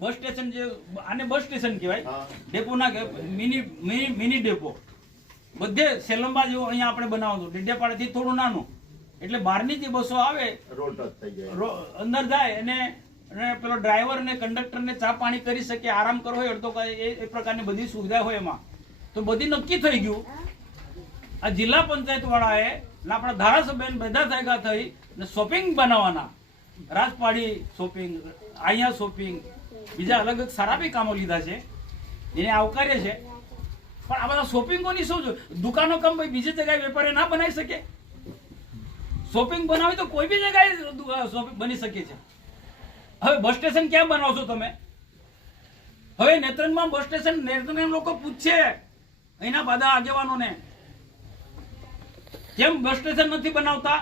Bus station જે આને bus station કહેવાય, ડેપો ના કહેવાય, મિની ડેપો બધે સેલમમાં જેવું અહીંયા આપણે બનાવવાનું, ડેડિયાપાડાથી થોડું નાનું, એટલે બહારની જે બસો આવે અંદર જાય અને પેલો ડ્રાઈવર અને કંડક્ટર ને ચા પાણી કરી શકે, આરામ કરવો હોય અડધો એ પ્રકારની બધી સુવિધા હોય એમાં. તો બધી નક્કી થઈ ગયું. આ જિલ્લા પંચાયત વાળાએ આપણા ધારાસભ્ય બધા ભેગા થઈ ને શોપિંગ બનાવવાના, રાજપાડી શોપિંગ, અહીંયા શોપિંગ, બીજા અલગ અલગ સારા બી કામો લીધા છે, એને આવકારે છે. પણ આ બધા શોપિંગોની શું છે? દુકાનો કમ ભાઈ બીજી જગ્યાએ વેપારી ના બનાવી શકે? શોપિંગ બનાવી તો કોઈ બી જગ્યાએ શોપિંગ બની શકે છે. હવે બસ સ્ટેશન ક્યાં બનાવશો તમે? હવે નેત્રંગમાં બસ સ્ટેશન નેત્રંગ લોકો પૂછશે અહીંના બધા આગેવાનોને, કેમ બસ સ્ટેશન નથી બનાવતા?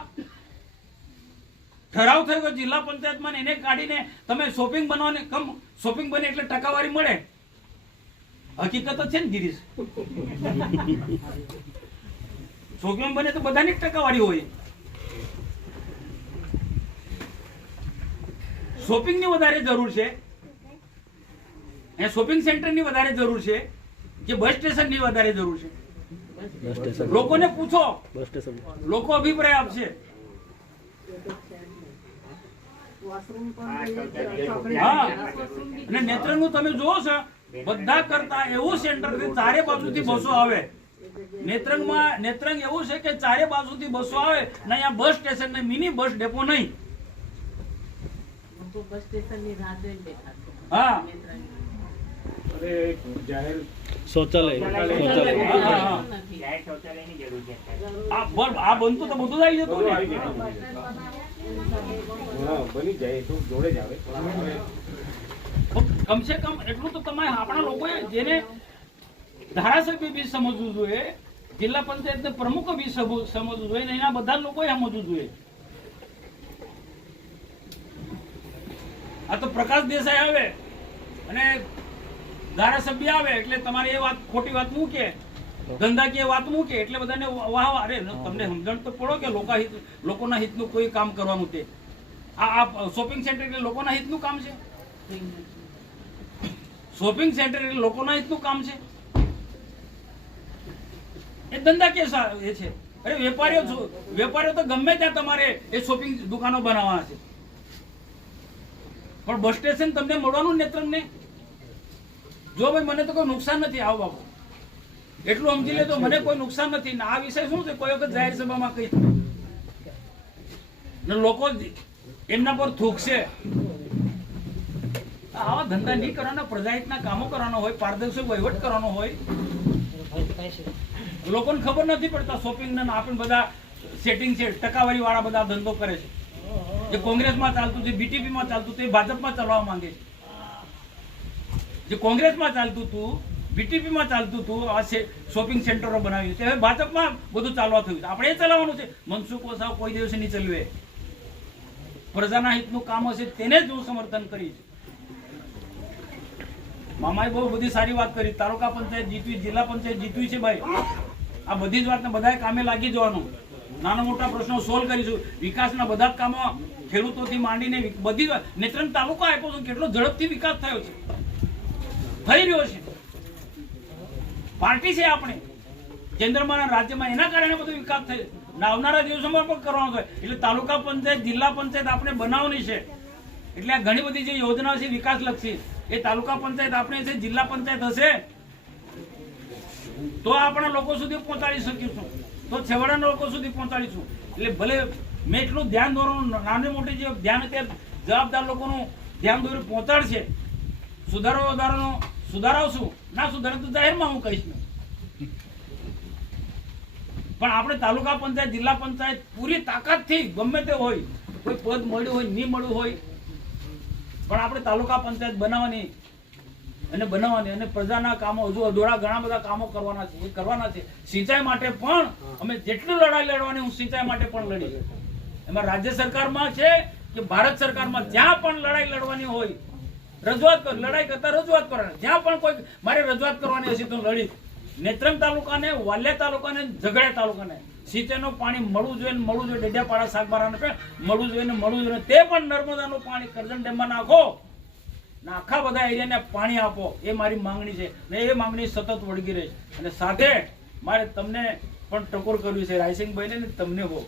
ઠરાવ થયો કે જિલ્લા પંચાયતમાં એને કાઢીને તમે શોપિંગ બનાવવાને, કમ શોપિંગ બને એટલે ટકાવારી મળે. હકીકત જ છે ને ગિરીશ, શોપિંગ બને તો બધાની ટકાવારી હોય. શોપિંગ ની વધારે જરૂર છે, શોપિંગ સેન્ટર ની વધારે જરૂર છે કે બસ સ્ટેશન ની વધારે જરૂર છે? લોકોને પૂછો, લોકો અભિપ્રાય આપશે. હા, અને નેત્રંગ નું તમે જોવો છો બધા કરતા એવું સેન્ટર છે ચારે બાજુથી બસો આવે. નેત્રંગ એવું છે કે ચારે બાજુથી બસો આવે ને અહીંયા બસ સ્ટેશન ને મિની બસ ડેપો નહીં. હા, શૌચાલય આ બનતું તો બધું આવી જતું ને. બની જાય તો જોડે જ આવે. કમસે કમ એટલું તો તમારે આપણા લોકોએ, જેને ધારાસભ્ય બી સમજવું જોઈએ, જિલ્લા પંચાયત પ્રમુખો બી સમજવું જોઈએ, એના બધા લોકોએ સમજવું જોઈએ. આ તો પ્રકાશ દેસાઈ આવે અને ધારાસભ્ય આવે એટલે તમારે એ વાત ખોટી વાત મૂકે, ધંધાકીય વાત મૂકે એટલે બધાને વાહ અરે તમને સમજણ તો પડો કે લોકોના હિતનું કોઈ કામ કરવાનું તે. આ શોપિંગ સેન્ટર એટલે લોકોના હિતનું કામ છે? શોપિંગ સેન્ટર એટલે લોકોના હિતનું કામ છે? એ ધંધાકીય એ છે. અરે વેપારીઓ તો ગમે ત્યાં તમારે એ શોપિંગ દુકાનો બનાવવાના છે, પણ બસ સ્ટેશન તમને મળવાનું નેત્રંગ ને. જો ભાઈ મને તો કોઈ નુકસાન નથી, આવો બાપુ એટલું સમજી લે તો મને કોઈ નુકસાન નથી. આ વિષય શું છે, કોઈ વખત જાહેર સભામાં કઈ લોકો એમના પર થૂકશે. આવા ધંધા નહીં કરવાના, પ્રજાહિતના કામો કરવાનો હોય, પારદર્શક વહીવટ કરવાનો હોય. લોકોને ખબર નથી પડતા શોપિંગ ને આપણે બધા સેટિંગ છે, ટકાવારી વાળા બધા ધંધો કરે છે. જે કોંગ્રેસમાં ચાલતું છે, બીટીપીમાં ચાલતું હતું, એ ભાજપમાં ચલાવવા માંગે છે. જે કોંગ્રેસમાં ચાલતું હતું, બીટીપીમાં ચાલતું હતું, આ શોપિંગ સેન્ટરો બનાવ્યું છે, હવે ભાજપમાં બધું ચાલવા થયું છે. આપણે એ ચલાવવાનું છે. મનસુખ વસાવા કોઈ દિવસે નહીં ચલાવે. પ્રજાના હિતનું કામ હશે તેને જ હું સમર્થન કરીશ. મામાએ બહુ બધી સારી વાત કરી. તાલુકા પંચાયત જીતવી, જિલ્લા પંચાયત જીતવી છે ભાઈ. આ બધી જ વાતને બધાએ કામે લાગી જવાનું. નાના મોટા પ્રશ્નો સોલ્વ કરીશું. વિકાસના બધા જ કામો ખેડૂતોથી માંડીને બધી નેત્રંગ તાલુકો આપ્યો છે, કેટલો ઝડપથી વિકાસ થયો છે, થઈ રહ્યો છે. પાર્ટી છે આપણે કેન્દ્રમાં, રાજ્યમાં, એના કારણે બધો વિકાસ થયો. આવનારા દિવસોમાં પણ કરવાનો છે. એટલે તાલુકા પંચાયત, જિલ્લા પંચાયત આપણે બનાવવાની છે. એટલે આ ઘણી બધી જે યોજનાઓ છે વિકાસ લક્ષી, એ તાલુકા પંચાયત આપણે છે, જિલ્લા પંચાયત હશે તો આપણા લોકો સુધી પહોંચાડી શકીશું, તો છેવાડાના લોકો સુધી પહોંચાડીશું. એટલે ભલે મેં એટલું ધ્યાન દોરવાનું, નાની મોટી જે ધ્યાન અત્યારે જવાબદાર લોકોનું ધ્યાન દોરી પહોંચાડશે. સુધારાવશું, ના સુધારે તો જાહેરમાં હું કહીશ. પણ આપણે તાલુકા પંચાયત, જિલ્લા પંચાયત પૂરી તાકાતથી ગમે તે હોય, કોઈ પદ મળ્યું હોય નહીં મળ્યું હોય, પણ આપણે તાલુકા પંચાયત બનાવવાની અને પ્રજાના કામો હજુ અધૂરા ઘણા બધા કામો કરવાના છે, એ કરવાના છે. સિંચાઈ માટે પણ અમે જેટલી લડાઈ લડવાની, હું સિંચાઈ માટે પણ લડી. એમાં રાજ્ય સરકારમાં છે કે ભારત સરકારમાં, જ્યાં પણ લડાઈ લડવાની હોય રજૂઆત કર, લડાઈ કરતા રજૂઆત કરવાની. જ્યાં પણ કોઈ મારે રજૂઆત કરવાની હશે તો લડી. નેત્રંગ તાલુકાને, વાલિયા તાલુકાને, ઝઘડિયા તાલુકાને સિંચાઈનું પાણી મળવું જોઈએ, ડેડિયાપાડા, સાગબારાને મળવું જોઈએ. તે પણ નર્મદાનું પાણી કરજણ ડેમમાં નાખો ને આખા બધા એરિયાને પાણી આપો, એ મારી માંગણી છે ને એ માંગણી સતત વળગી રહે છે. અને સાથે મારે તમને પણ ટકોર કરવી છે રાયસિંગભાઈને ને તમને બહુ